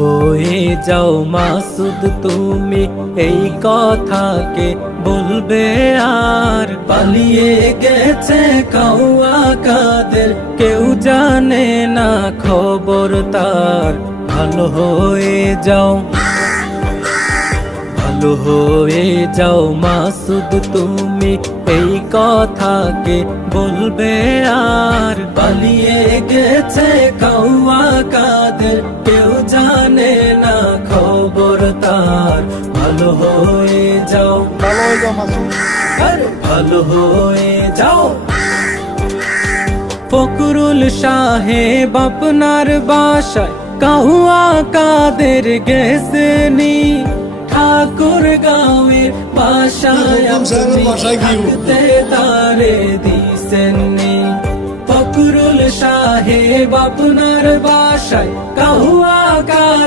হয়ে যাও মাসুদ তুমি, এই কথাকে বলবে আর? পালিয়ে গেছে কাউয়া কাদের, কেউ জানে না খবর তার। ভালো হয়ে যাও, ভালো হয়ে যাও মাসুদ তুমি, এই কথাকে বলবে আর? পালিয়ে গেছে কাউয়া কাদের, কেউ জানে না খবর তার। ভালো হয়ে যাও, ভালো হয়ে যাও। ফকরুল সাহেব আপনার বাসায় কাউয়া কাদের গেছেনি, ঠাকুর গাঁয়ের বাসায় আপনি থাকতে তারে দিছেননি। ফকরুল সাহেব আপনার বাসায় কাউয়া কাদের